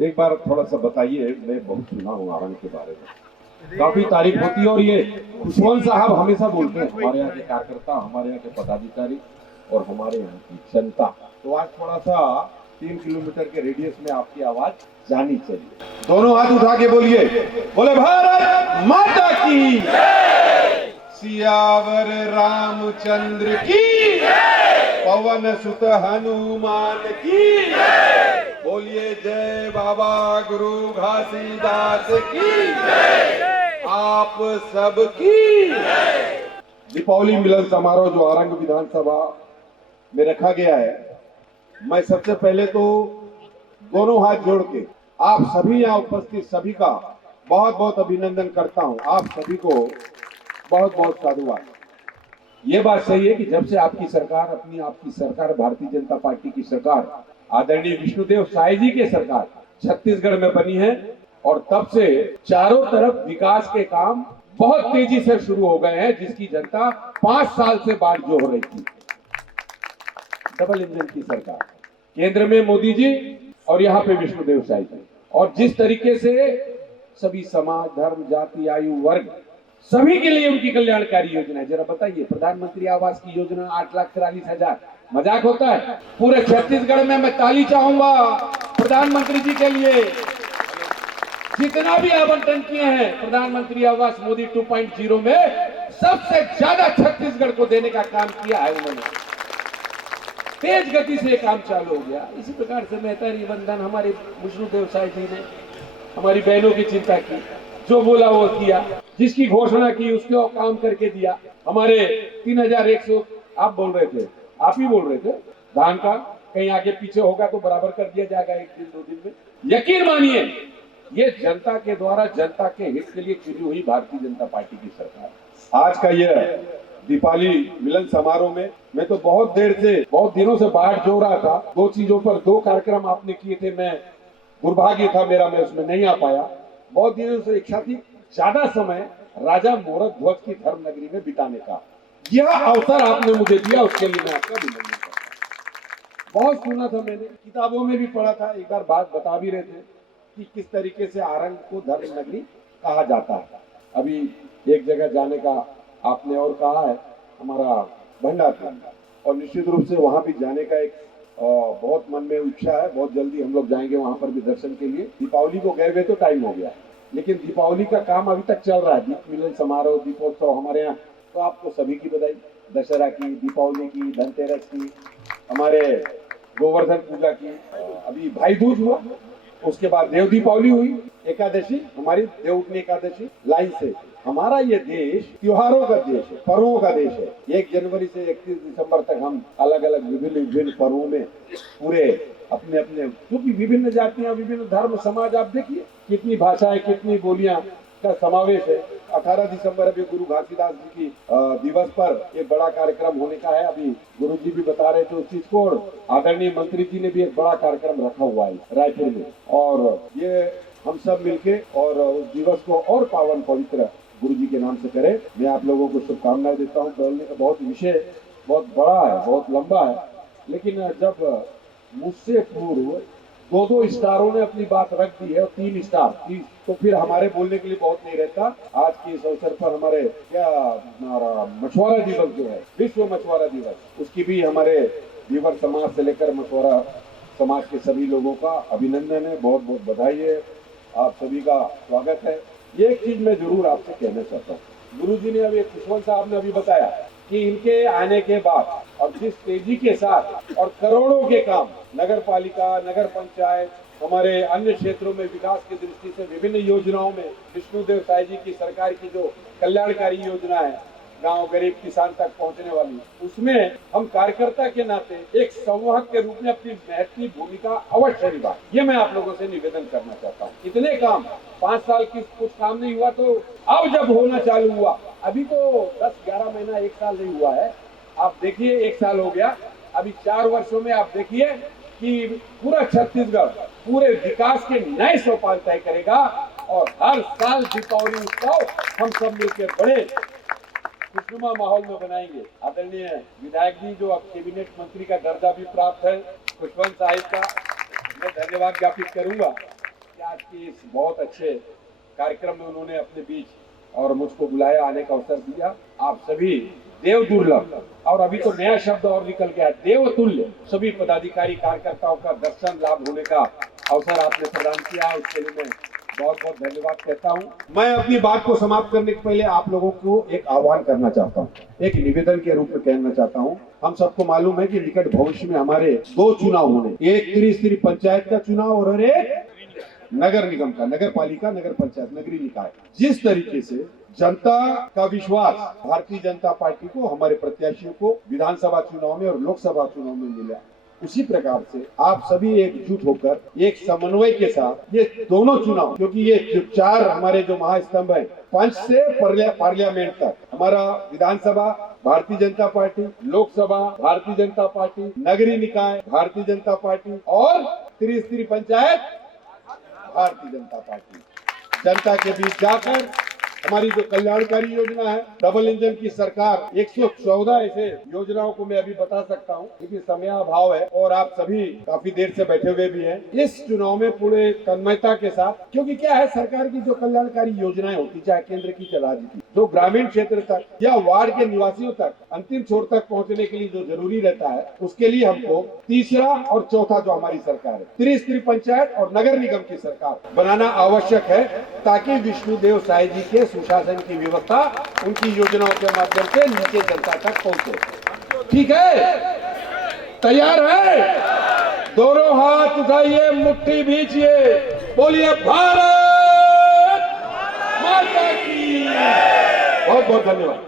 एक बार थोड़ा सा बताइए, मैं बहुत सुना हूँ आरंग के बारे में, काफी तारीफ होती है और ये खुशवंत साहब हमेशा बोलते हैं हमारे यहाँ के कार्यकर्ता, हमारे यहाँ के पदाधिकारी और हमारे यहाँ की जनता। तो आज थोड़ा सा 3 किलोमीटर के रेडियस में आपकी आवाज जानी चाहिए। दोनों हाथ उठा के बोलिए, बोले भारत माता की, सियावर रामचंद्र की, पवन सुत हनुमान की, बोलिए जय बाबा गुरु घासीदास की, आप सबकी। दीपावली मिलन समारोह जो आरंग विधानसभा में रखा गया है, मैं सबसे पहले तो दोनों हाथ जोड़ के आप सभी यहाँ उपस्थित सभी का बहुत बहुत अभिनंदन करता हूँ। आप सभी को बहुत बहुत साधुवाद। ये बात सही है कि जब से आपकी सरकार भारतीय जनता पार्टी की सरकार आदरणीय विष्णुदेव साय जी के सरकार छत्तीसगढ़ में बनी है, और तब से चारों तरफ विकास के काम बहुत तेजी से शुरू हो गए हैं, जिसकी जनता 5 साल से बाट जो हो रही थी। डबल इंजन की सरकार, केंद्र में मोदी जी और यहाँ पे विष्णुदेव साय जी, और जिस तरीके से सभी समाज, धर्म, जाति, आयु वर्ग सभी के लिए उनकी कल्याणकारी योजना है। जरा बताइए, प्रधानमंत्री आवास की योजना 8,43,000 मजाक होता है? पूरे छत्तीसगढ़ में मैं ताली चाहूंगा प्रधानमंत्री जी के लिए। जितना भी आवंटन किए हैं प्रधानमंत्री आवास मोदी 2.0 में, सबसे ज्यादा छत्तीसगढ़ को देने का काम किया है उन्होंने। तेज गति से काम चालू हो गया। इसी प्रकार से मेहतारी वंदन हमारे विष्णुदेव साय जी ने हमारी बहनों की चिंता की, जो बोला वो किया, जिसकी घोषणा की उसको काम करके दिया। हमारे 3,100 आप बोल रहे थे, आप ही बोल रहे थे, धान का कहीं आगे पीछे होगा तो बराबर कर दिया जाएगा 1 दिन 2 दिन में। यकीन मानिए, ये जनता के द्वारा जनता के हित के लिए चुनी हुई भारतीय जनता पार्टी की सरकार। आज का यह दीपावली मिलन समारोह में मैं तो बहुत दिनों से बाट जो रहा था। 2 चीजों पर 2 कार्यक्रम आपने किए थे, मैं दुर्भाग्य था मेरा, मैं उसमें नहीं आ पाया। बहुत दिनों से इच्छा थी ज्यादा समय राजा मोहरत ध्वज की धर्म नगरी में बिताने का। यह अवसर आपने मुझे दिया, उसके लिए मैं आपका अभिनंदन करता हूं। बहुत सुना था मैंने, किताबों में भी पढ़ा था, एक बार बात बता भी रहे थे कि किस तरीके से आरंग को धर्म नगरी कहा जाता है। अभी एक जगह जाने का आपने और कहा है, हमारा भंडार, और निश्चित रूप से वहां भी जाने का एक बहुत मन में इच्छा है। बहुत जल्दी हम लोग जाएंगे वहां पर भी दर्शन के लिए। दीपावली को गए हुए तो टाइम हो गया है, लेकिन दीपावली का काम अभी तक चल रहा है। दीप मिलन समारोह, दीपोत्सव हमारे यहाँ, तो आपको सभी की बधाई, दशहरा की, दीपावली की, धनतेरस की, हमारे गोवर्धन पूजा की, अभी भाई दूज हुआ, उसके बाद देव दीपावली हुई, एकादशी हमारी देव उठनी एकादशी। लाइन से हमारा ये देश त्योहारों का देश है, पर्वों का देश है। 1 जनवरी से 31 दिसंबर तक हम अलग अलग विभिन्न पर्वों में पूरे अपने अपने, क्योंकि विभिन्न जातियां, विभिन्न धर्म, समाज, आप देखिए कितनी भाषाएं, कितनी बोलियां का समावेश है। 18 दिसंबर अभी गुरु घासीदास जी की दिवस पर एक बड़ा कार्यक्रम होने का है। अभी गुरु जी भी बता रहे थे उस चीज को, और आदरणीय मंत्री जी ने भी एक बड़ा कार्यक्रम रखा हुआ है रायपुर में, और ये हम सब मिलके और उस दिवस को और पावन पवित्र गुरु जी के नाम से करें। मैं आप लोगों को शुभकामनाएं देता हूँ। बोलने का बहुत विषय बहुत बड़ा है, बहुत लंबा है, लेकिन जब मुझसे पूर्व 2 स्टारों ने अपनी बात रख दी है और 3 स्टार, तो फिर हमारे बोलने के लिए बहुत नहीं रहता। आज के इस अवसर पर हमारे हमारा मछुआरा दिवस जो है, विश्व मछुआरा दिवस, उसकी भी हमारे धीवर समाज से लेकर मछुआरा समाज के सभी लोगों का अभिनंदन है, बहुत बहुत बधाई है, आप सभी का स्वागत है। ये एक चीज मैं जरूर आपसे कहना चाहता हूँ। गुरु जी ने अभी, खुशवंत साहब ने अभी बताया कि इनके आने के बाद और जिस तेजी के साथ और करोड़ों के काम नगर पालिका, नगर पंचायत, हमारे अन्य क्षेत्रों में विकास की दृष्टि से विभिन्न योजनाओं में विष्णुदेव साय जी की सरकार की जो कल्याणकारी योजना है, गांव गरीब किसान तक पहुंचने वाली, उसमें हम कार्यकर्ता के नाते एक संवाहक के रूप में अपनी महत्वपूर्ण भूमिका अवश्य निभाएं। ये मैं आप लोगों से निवेदन करना चाहता हूँ। इतने काम 5 साल की कुछ काम नहीं हुआ, तो अब जब होना चालू हुआ, अभी तो 10-11 महीना, 1 साल नहीं हुआ है। आप देखिए 1 साल हो गया, अभी 4 वर्षों में आप देखिए कि पूरा छत्तीसगढ़ पूरे विकास के नए सोपान तय करेगा, और हर साल दीपावली उत्सव हम सब मिलकर बड़े खुशनुमा माहौल में बनाएंगे। आदरणीय विधायक जी जो अब कैबिनेट मंत्री का दर्जा भी प्राप्त है, खुशवंत साहिब का मैं धन्यवाद ज्ञापित करूंगा। कि आज की इस बहुत अच्छे कार्यक्रम में उन्होंने अपने बीच और मुझको बुलाया, आने का अवसर दिया। आप सभी देव दुर्लभ, और अभी तो नया शब्द और निकल गया, देवतुल्य सभी पदाधिकारी कार्यकर्ताओं का दर्शन लाभ होने का अवसर आपने प्रदान किया, उसके लिए मैं बहुत बहुत धन्यवाद कहता हूं। मैं अपनी बात को समाप्त करने के पहले आप लोगों को एक आह्वान करना चाहता हूं, एक निवेदन के रूप में कहना चाहता हूं। हम सबको मालूम है कि निकट भविष्य में हमारे 2 चुनाव होने, एक त्रिस्तरीय पंचायत का चुनाव और एक नगर निगम का, नगर पालिका, नगर पंचायत, नगरीय निकाय। जिस तरीके से जनता का विश्वास भारतीय जनता पार्टी को, हमारे प्रत्याशियों को विधानसभा चुनाव में और लोकसभा चुनाव में मिला, उसी प्रकार से आप सभी एकजुट होकर एक समन्वय के साथ ये दोनों चुनाव, क्योंकि ये जो 4 हमारे जो महास्तंभ है, पंच से पार्लियामेंट तक, हमारा विधानसभा भारतीय जनता पार्टी, लोकसभा भारतीय जनता पार्टी, नगरीय निकाय भारतीय जनता पार्टी और त्रिस्तरीय पंचायत भारतीय जनता पार्टी, जनता के बीच जाकर हमारी जो कल्याणकारी योजना है, डबल इंजन की सरकार, 114 ऐसे योजनाओं को मैं अभी बता सकता हूं, क्योंकि समय अभाव है और आप सभी काफी देर से बैठे हुए भी हैं। इस चुनाव में पूरे तन्मयता के साथ, क्योंकि क्या है, सरकार की जो कल्याणकारी योजनाएं होती, चाहे केंद्र की चाहे राज्य की, जो ग्रामीण क्षेत्र तक या वार्ड के निवासियों तक, अंतिम छोर तक पहुंचने के लिए जो जरूरी रहता है, उसके लिए हमको तीसरा और चौथा जो हमारी सरकार है, त्रिस्तरीय पंचायत और नगर निगम की सरकार बनाना आवश्यक है, ताकि विष्णुदेव साई जी के सुशासन की व्यवस्था उनकी योजनाओं के माध्यम से नीचे जनता तक पहुंचे। ठीक है, तैयार है? दोनों हाथ उठाइए, मुट्ठी भींचिए, बोलिए भारत माता की। बहुत बहुत धन्यवाद।